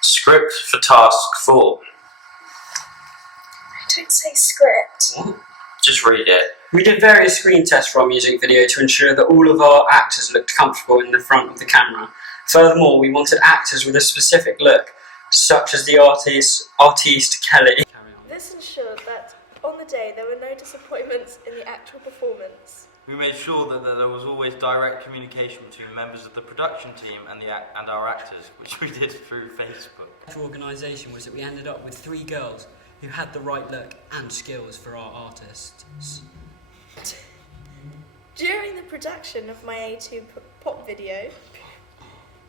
Script for task 4. I don't say script. What? Just read it. We did various screen tests for our music video to ensure that all of our actors looked comfortable in the front of the camera. Furthermore, we wanted actors with a specific look, such as the artiste Kelly. This ensured that on the day there were no disappointments in the actual performance. We made sure that there was always direct communication between members of the production team and our actors, which we did through Facebook. The organisation was that we ended up with 3 girls who had the right look and skills for our artists. During the production of my A2 pop video,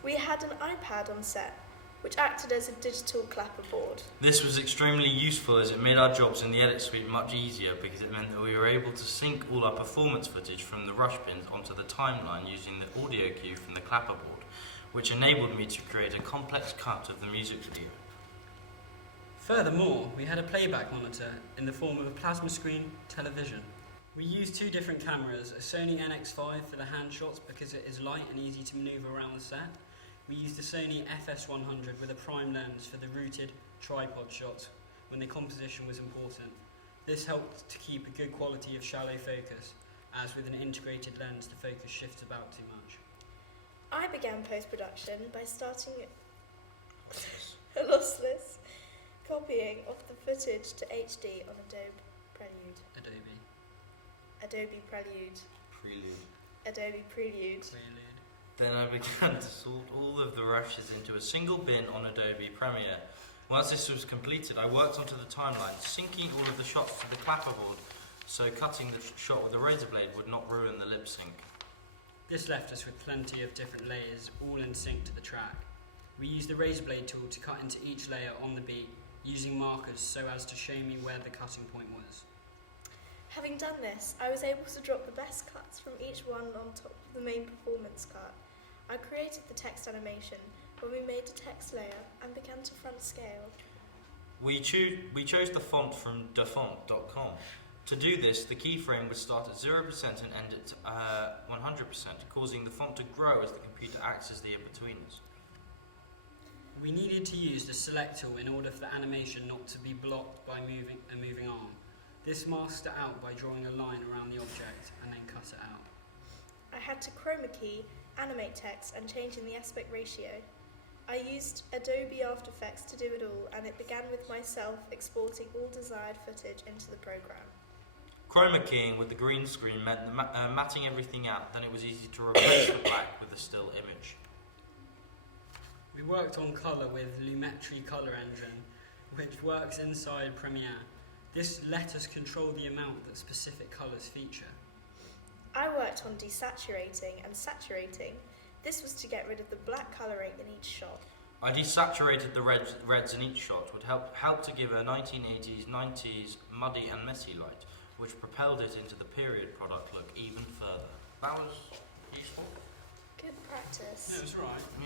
we had an iPad on set, which acted as a digital clapperboard. This was extremely useful as it made our jobs in the edit suite much easier because it meant that we were able to sync all our performance footage from the rush bins onto the timeline using the audio cue from the clapperboard, which enabled me to create a complex cut of the music video. Furthermore, we had a playback monitor in the form of a plasma screen television. We used 2 different cameras, a Sony NX5 for the hand shots because it is light and easy to manoeuvre around the set. We used a Sony FS100 with a prime lens for the rooted tripod shots when the composition was important. This helped to keep a good quality of shallow focus, as with an integrated lens the focus shifts about too much. I began post-production by starting a lossless copying of the footage to HD on Adobe Prelude. Then I began to sort all of the rushes into a single bin on Adobe Premiere. Once this was completed, I worked onto the timeline, syncing all of the shots to the clapperboard, so cutting the shot with the razor blade would not ruin the lip sync. This left us with plenty of different layers, all in sync to the track. We used the razor blade tool to cut into each layer on the beat, using markers so as to show me where the cutting point was. Having done this, I was able to drop the best cuts from each one on top of the main performance cut. I created the text animation when we made the text layer and began to front scale. We chose the font from dafont.com. To do this, the keyframe would start at 0% and end at 100%, causing the font to grow as the computer acts as the in-betweeners. We needed to use the select tool in order for the animation not to be blocked by a moving arm. This masked it out by drawing a line around the object and then cut it out. I had to chroma key, animate text and change in the aspect ratio. I used Adobe After Effects to do it all, and it began with myself exporting all desired footage into the program. Chroma keying with the green screen meant matting everything out, then it was easy to replace the black with a still image. We worked on colour with Lumetri Colour Engine, which works inside Premiere. This let us control the amount that specific colours feature. I worked on desaturating and saturating. This was to get rid of the black colouring in each shot. I desaturated the reds in each shot, which helped to give a 1980s, 90s muddy and messy light, which propelled it into the period product look even further. That was useful. Good practice. Yeah, it was right. Yeah.